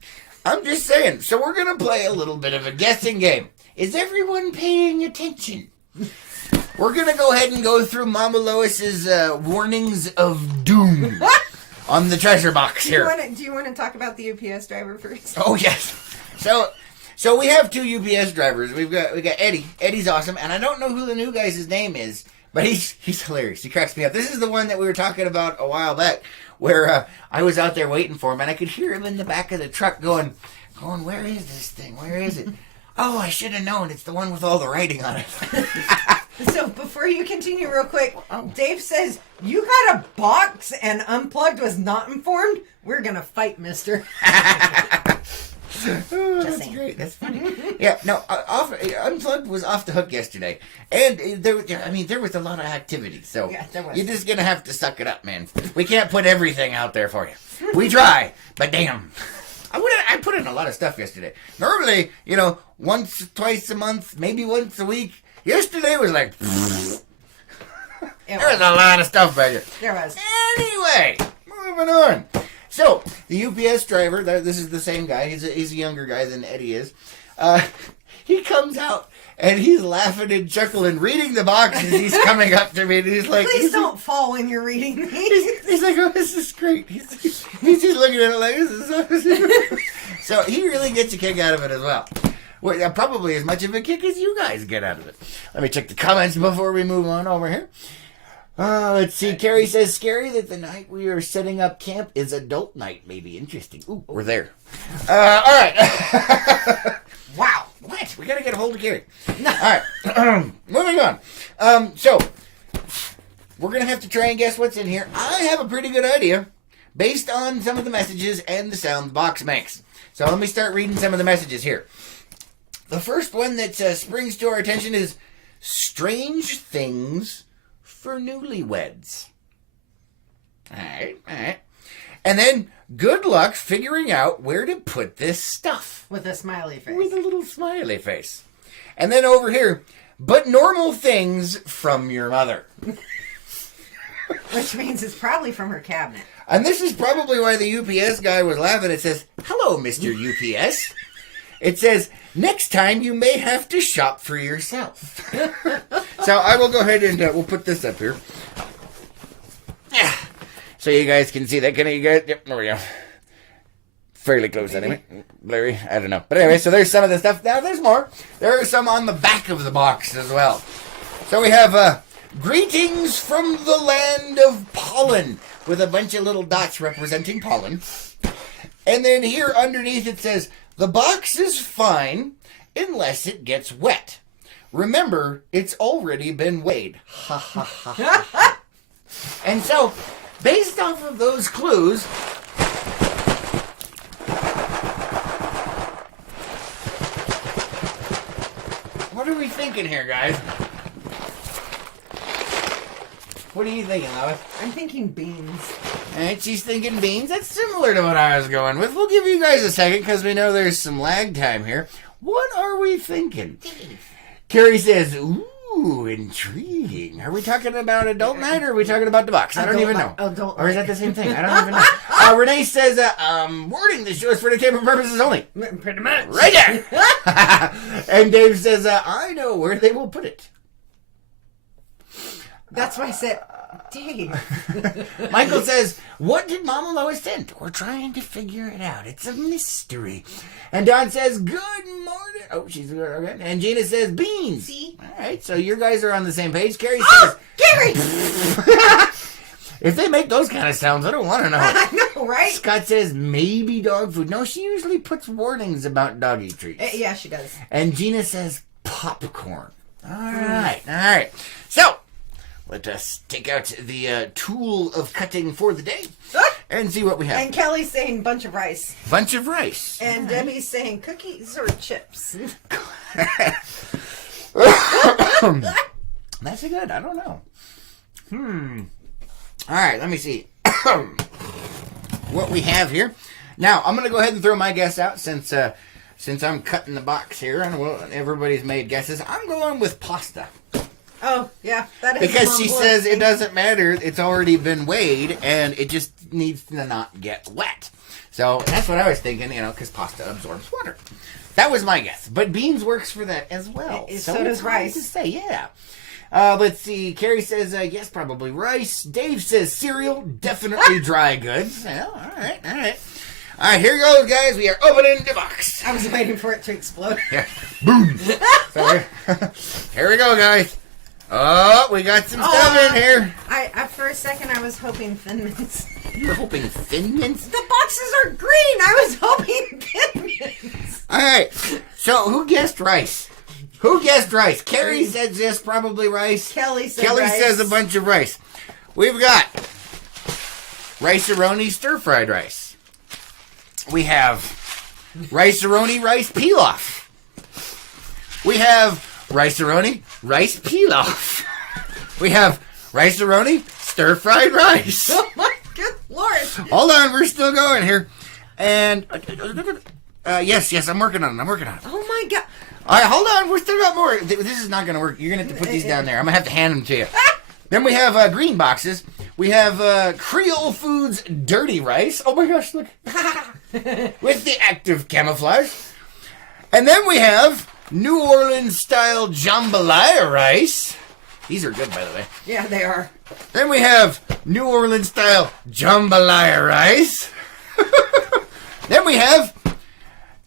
I'm just saying. So we're going to play a little bit of a guessing game. Is everyone paying attention? We're going to go ahead and go through Mama Lois's warnings of doom on the treasure box here. Do you want to talk about the UPS driver first? Oh, yes. So we have two UPS drivers. We got Eddie. Eddie's awesome. And I don't know who the new guy's name is. But he's hilarious. He cracks me up. This is the one that we were talking about a while back, where I was out there waiting for him, and I could hear him in the back of the truck going, where is this thing? Where is it? Oh, I should have known. It's the one with all the writing on it. So before you continue real quick, Dave says, you got a box and Unplugged was not informed? We're going to fight, mister. Oh, that's great. That's funny. Yeah, no, Unplugged was off the hook yesterday. And there was a lot of activity. So yeah, there was. You're just going to have to suck it up, man. We can't put everything out there for you. We try, but damn. I put in a lot of stuff yesterday. Normally, once, twice a month, maybe once a week. Yesterday was like... There was a lot of stuff back here. There was. Anyway, moving on. So, the UPS driver, this is the same guy, he's a younger guy than Eddie is, he comes out and he's laughing and chuckling, reading the box as he's coming up to me, and he's like... Please don't fall when you're reading these. He's like, oh, this is great. He's just looking at it like, this is awesome. So, he really gets a kick out of it as well. Well, probably as much of a kick as you guys get out of it. Let me check the comments before we move on over here. Let's see. Carrie says, scary that the night we are setting up camp is adult night. Maybe interesting. Ooh, we're there. All right. Wow. What? We got to get a hold of Carrie. All right. Moving on. So, we're going to have to try and guess what's in here. I have a pretty good idea based on some of the messages and the sound the box makes. So, let me start reading some of the messages here. The first one that springs to our attention is strange things for newlyweds. All right. And then, good luck figuring out where to put this stuff. With a smiley face. With a little smiley face. And then over here, but normal things from your mother. Which means it's probably from her cabinet. And this is probably why the UPS guy was laughing. It says, hello, Mr. UPS. It says, next time you may have to shop for yourself. So I will go ahead and we'll put this up here. So you guys can see that. Can you guys? Yep, there we go. Fairly close anyway. Blurry, I don't know. But anyway, so there's some of the stuff. Now there's more. There are some on the back of the box as well. So we have greetings from the land of pollen with a bunch of little dots representing pollen. And then here underneath it says, the box is fine unless it gets wet. Remember, it's already been weighed. Ha ha ha ha. And so, based off of those clues, what are we thinking here, guys? What are you thinking, Lois? I'm thinking beans. And she's thinking beans. That's similar to what I was going with. We'll give you guys a second because we know there's some lag time here. What are we thinking? Carrie says, ooh, intriguing. Are we talking about adult night or are we talking about the box? I don't even know. Or is that the same thing? I don't even know. Renee says, wording this show is for entertainment purposes only. Pretty much. Right there. And Dave says, I know where they will put it. That's why I said, Dave. Michael says, what did Mama Lois send? We're trying to figure it out. It's a mystery. And Dawn says, good morning. Oh, she's okay. And Gina says, beans. See? All right, so you guys are on the same page. Carrie Oh, says, Gary! if they make those kind of sounds, I don't want to know. I know, right? Scott says, maybe dog food. No, she usually puts warnings about doggy treats. Yeah, she does. And Gina says, popcorn. All right. So, let us take out the tool of cutting for the day and see what we have. And Kelly's saying bunch of rice. Bunch of rice. And Debbie's saying cookies or chips. That's a good. I don't know. All right, let me see what we have here. Now, I'm going to go ahead and throw my guess out since I'm cutting the box here and everybody's made guesses. I'm going with pasta. Oh, yeah. That is Because she says it doesn't matter. It's already been weighed and it just needs to not get wet. So that's what I was thinking, because pasta absorbs water. That was my guess. But beans works for that as well. So does rice. To say, yeah. Let's see. Carrie says, yes, probably rice. Dave says cereal, definitely dry goods. Well, all right. All right, here goes, guys. We are opening the box. I was waiting for it to explode. Yeah. Boom. So here we go, guys. Oh, we got some stuff in here. For a second, I was hoping Thin Mints. You were hoping Thin Mints? The boxes are green. I was hoping Thin Mints. All right. So who guessed rice? Carrie says yes, probably rice. Kelly rice. Says a bunch of rice. We've got rice-a-roni stir-fried rice. We have rice-a-roni rice pilaf. We have rice-a-roni rice pilaf. We have rice-a-roni stir-fried rice. Oh my good Lord. Hold on, we're still going here. And yes, I'm working on it. Oh my God. All right, hold on. We still got more. This is not going to work. You're going to have to put these down there. I'm going to have to hand them to you. Then we have green boxes. We have Creole Foods dirty rice. Oh my gosh, look. With the active camouflage. And then we have New Orleans style jambalaya rice. These are good, by the way. Yeah, they are. Then we have New Orleans style jambalaya rice. Then we have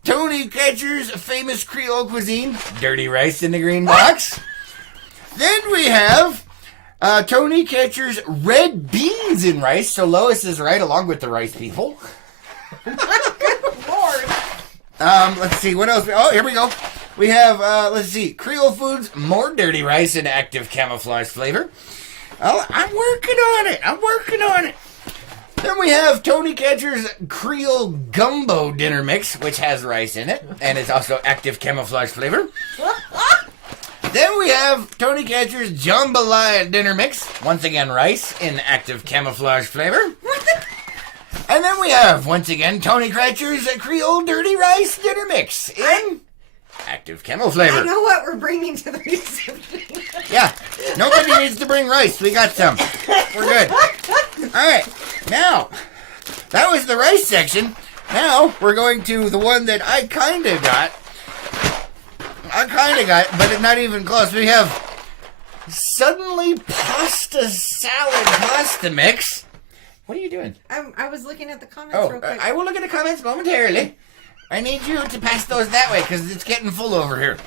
Tony Catcher's famous Creole cuisine, dirty rice in the green box. Then we have Tony Catcher's red beans in rice. So Lois is right, along with the rice people. Good Lord. Let's see, what else? Oh, here we go. We have, let's see, Creole Foods, more dirty rice in active camouflage flavor. Oh, I'm working on it. Then we have Tony Catcher's Creole Gumbo Dinner Mix, which has rice in it, and it's also active camouflage flavor. Then we have Tony Catcher's Jambalaya Dinner Mix, once again rice in active camouflage flavor. And then we have, once again, Tony Catcher's Creole Dirty Rice Dinner Mix in active camo flavor. I know what we're bringing to the reception. Yeah, nobody needs to bring rice. We got some. We're good. All right, now, that was the rice section. Now, we're going to the one that I kind of got, but it's not even close. We have Suddenly Pasta Salad Pasta Mix. What are you doing? I was looking at the comments real quick. I will look at the comments momentarily. I need you to pass those that way because it's getting full over here.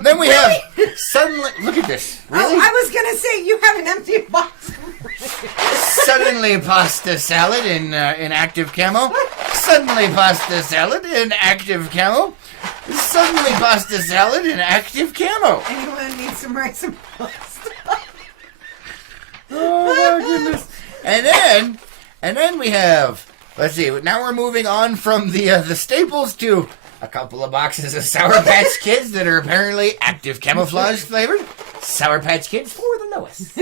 Then we have suddenly. Look at this. Really? Oh, I was gonna say you have an empty box. Suddenly pasta salad in active camo. Suddenly pasta salad in active camo. Suddenly pasta salad in active camo. Anyone need some rice and pasta? Oh my goodness! And then we have. Let's see. Now we're moving on from the staples to a couple of boxes of Sour Patch Kids that are apparently active camouflage flavored. Sour Patch Kids for the lowest.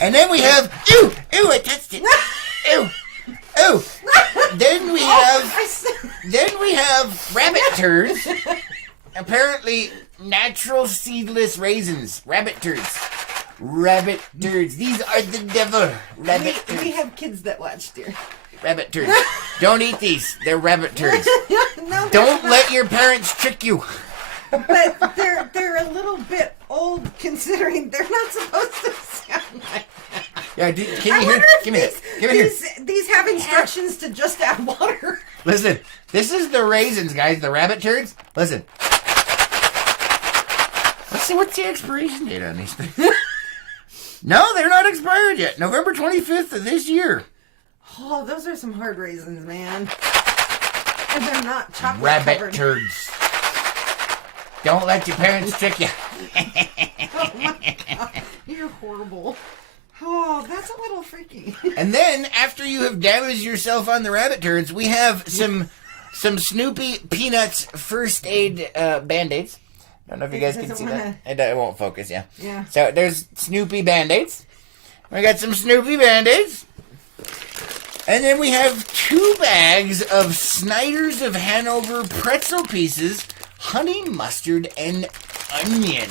And then we have ew, I touched it. Ew. Then we have rabbit turds. Apparently natural seedless raisins. Rabbit turds. These are the devil. Rabbit turds. We have kids that watch, dear. Rabbit turds. Don't eat these. They're rabbit turds. No, Don't let your parents trick you. But they're a little bit old considering they're not supposed to sound like Yeah, can you I hear? wonder if Give me that. Give me here. these have instructions to just add water. Listen, this is the raisins, guys. The rabbit turds. Listen. Let's see, what's the expiration date on these things? No, they're not expired yet. November 25th of this year. Oh, those are some hard raisins, man. And they're not chocolate Rabbit covered. turds. Don't let your parents trick you. Oh my God. You're horrible. Oh, that's a little freaky. And then, after you have damaged yourself on the rabbit turds, we have some Snoopy Peanuts first aid Band-Aids. I don't know if you guys can see that. It won't focus, yeah. Yeah. So there's Snoopy Band-Aids. We got some Snoopy Band-Aids. And then we have 2 bags of Snyder's of Hanover pretzel pieces, honey mustard, and onion.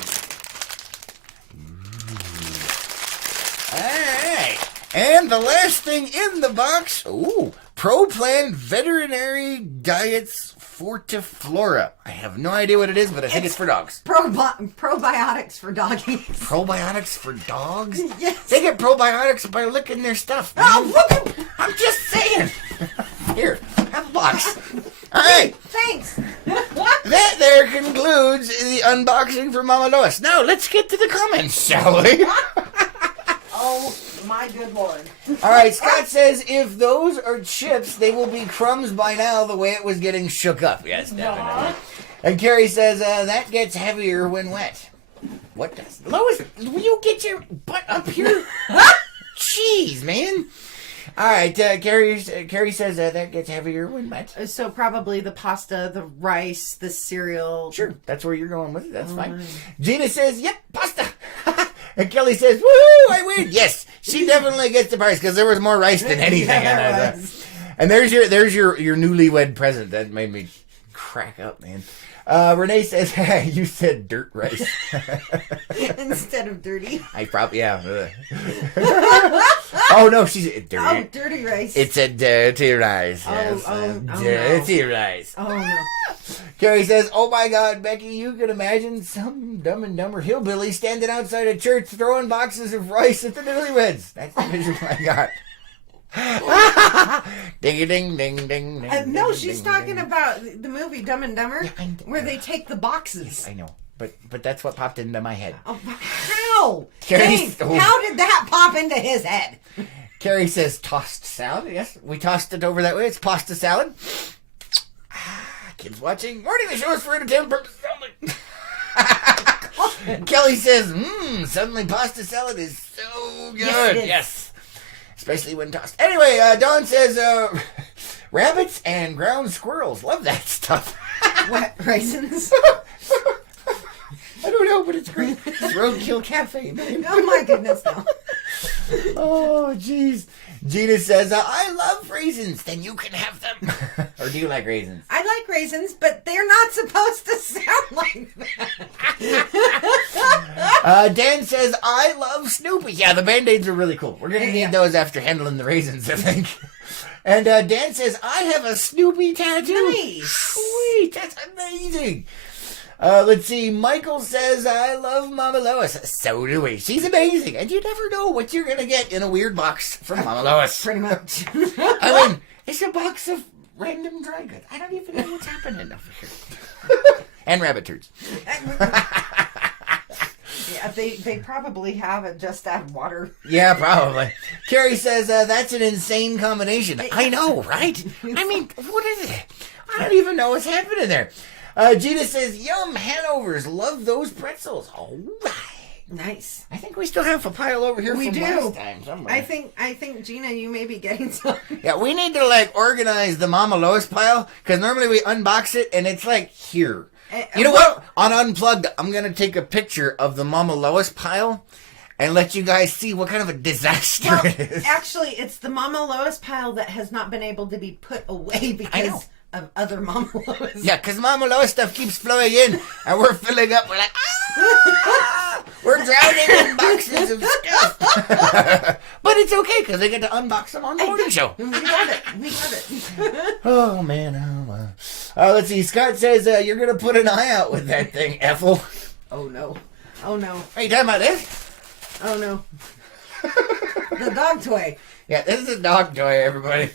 Alright. And the last thing in the box, ProPlan Veterinary Diets Fortiflora. I have no idea what it is, but I think it's for dogs. Probiotics for doggies. Probiotics for dogs? Yes. They get probiotics by licking their stuff. Man. Oh, look at... I'm just saying. Here, have a box. All right. Thanks. That there concludes the unboxing for Mama Lois. Now, let's get to the comments, shall we? Oh, my good Lord. All right, Scott says, if those are chips, they will be crumbs by now, the way it was getting shook up. Yes, definitely. And Carrie says, that gets heavier when wet. What does? Lois, will you get your butt up here? Jeez, man. All right, Carrie says that gets heavier when wet. So probably the pasta, the rice, the cereal. Sure, that's where you're going with it. That's fine. Right. Gina says, yep, pasta. And Kelly says, woo, I win. Yes, she definitely gets the prize because there was more rice than anything. Yeah, in it. And there's your newlywed present. That made me crack up, man. Renee says, hey, you said dirt rice. Instead of dirty. I probably, yeah. Oh, no, she's dirty. Oh, dirty rice. It's a dirty rice. Yes. Dirty rice. Oh, no. Carrie says, oh my God, Becky, you can imagine some Dumb and Dumber hillbilly standing outside a church throwing boxes of rice at the newlyweds. That's the visual I got. Ding ding ding ding. No, she's talking about the movie Dumb and Dumber, Yeah, where they take the boxes. Yes, I know, but that's what popped into my head. Oh, how? Carrie, How did that pop into his head? Carrie says tossed salad. Yes, we tossed it over that way. It's pasta salad. Kids watching. Morning, the show is for entertainment purposes only. Kelly says, suddenly pasta salad is so good. Yes, it is. Yes. Especially when tossed. Anyway, Dawn says, rabbits and ground squirrels. Love that stuff. What, raisins? I don't know, but it's great. It's Roadkill Cafe, man. Oh my goodness, no. Oh, jeez. Gina says, I love raisins. Then you can have them. Or do you like raisins? I like raisins, but they're not supposed to sound like that. Dan says, I love Snoopy. Yeah, the Band-Aids are really cool. We're going to need those after handling the raisins, I think. And Dan says, I have a Snoopy tattoo. Nice. Sweet. That's amazing. Let's see. Michael says, I love Mama Lois. So do we. She's amazing. And you never know what you're going to get in a weird box from Mama Lois. Pretty much. I mean, it's a box of random dry goods. I don't even know what's happening over here. And rabbit turds. Yeah, they probably have it just add water. Yeah, probably. Carrie says, that's an insane combination. I know, right? I mean, what is it? I don't even know what's happening there. Gina says, yum, Hanovers. Love those pretzels. All right. Nice. I think we still have a pile over here We from do. last time somewhere. I think Gina, you may be getting some. Yeah, we need to, organize the Mama Lois pile, because normally we unbox it, and it's, here. You know what? On Unplugged, I'm going to take a picture of the Mama Lois pile and let you guys see what kind of a disaster Well, it is. actually, it's the Mama Lois pile that has not been able to be put away because of other Mama Lois. Yeah, because Mama Lois stuff keeps flowing in, and we're filling up. We're like, we're drowning in boxes of stuff. But it's okay, because they get to unbox them on the morning show. We got it. Oh, man. Oh, wow. Let's see. Scott says you're going to put an eye out with that thing, Ethel. Oh, no. Oh, no. Are you talking about this? Oh, no. The dog toy. Yeah, this is a dog toy, everybody.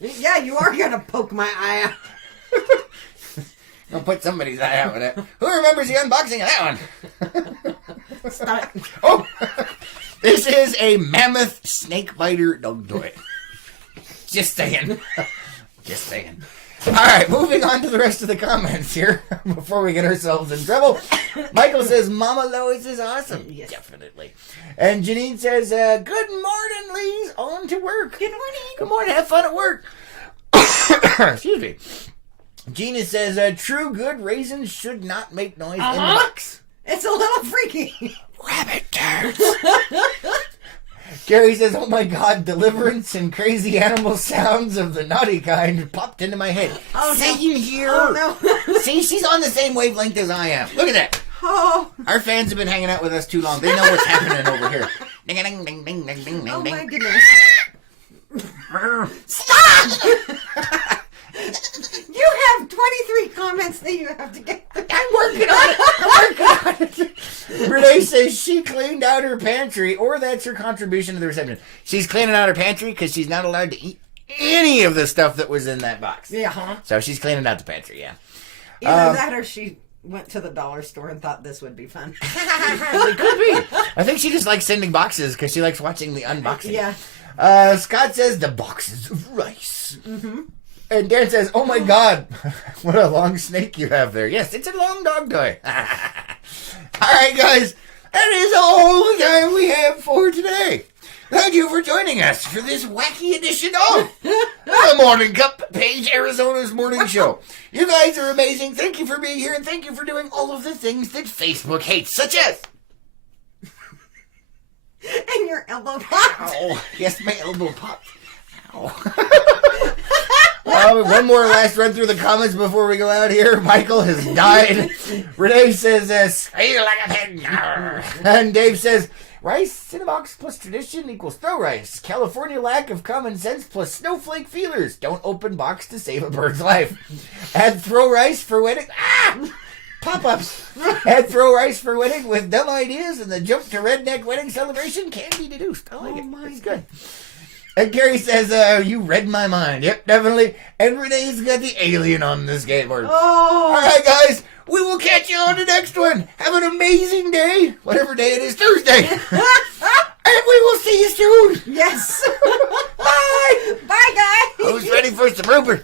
Yeah, you are gonna poke my eye out. I'll put somebody's eye out with it. Who remembers the unboxing of that one? Stop. Oh, this is a mammoth snake biter dog toy. Just saying. Just saying. All right, moving on to the rest of the comments here before we get ourselves in trouble. Michael says, Mama Lois is awesome. Yes. Definitely. And Janine says, good morning, Lee's. On to work. Good morning. Good morning. Have fun at work. Excuse me. Gina says, true good raisins should not make noise in the box. It's a little freaky. Rabbit turds. Gary says, oh my God, deliverance and crazy animal sounds of the naughty kind popped into my head. Oh, Same here. Oh, no. See, she's on the same wavelength as I am. Look at that. Oh. Our fans have been hanging out with us too long. They know what's happening over here. Ding, ding, ding, ding, ding, ding, Oh, ding. my goodness. Stop! You have 23 comments that you have to get through. I'm working on it. I'm working on it. Renee says she cleaned out her pantry, or that's her contribution to the reception. She's cleaning out her pantry because she's not allowed to eat any of the stuff that was in that box. Yeah, huh? So she's cleaning out the pantry, yeah. Either that or she went to the dollar store and thought this would be fun. It could be. I think she just likes sending boxes because she likes watching the unboxing. Yeah. Scott says the boxes of rice. Mm-hmm. And Dan says, oh my God, what a long snake you have there. Yes, it's a long dog toy. All right, guys, that is all the time we have for today. Thank you for joining us for this wacky edition of the Morning Cup, Page, Arizona's morning show. You guys are amazing. Thank you for being here, and thank you for doing all of the things that Facebook hates, such as... And your elbow popped. Ow. Yes, my elbow popped. Ow. One more last run through the comments before we go out here. Michael has died. Renee says, "Squeal like a pig." And Dave says, rice in a box plus tradition equals throw rice. California lack of common sense plus snowflake feelers. Don't open box to save a bird's life. Add throw rice for wedding. Pop-ups. Add throw rice for wedding with dumb ideas, and the jump to redneck wedding celebration can be deduced. I like it. It's good. And Gary says, you read my mind. Yep, definitely. And Renee's got the alien on the skateboard. Oh. All right, guys. We will catch you on the next one. Have an amazing day. Whatever day it is, Thursday. And we will see you soon. Yes. Bye. Bye, guys. Who's ready for some Rupert?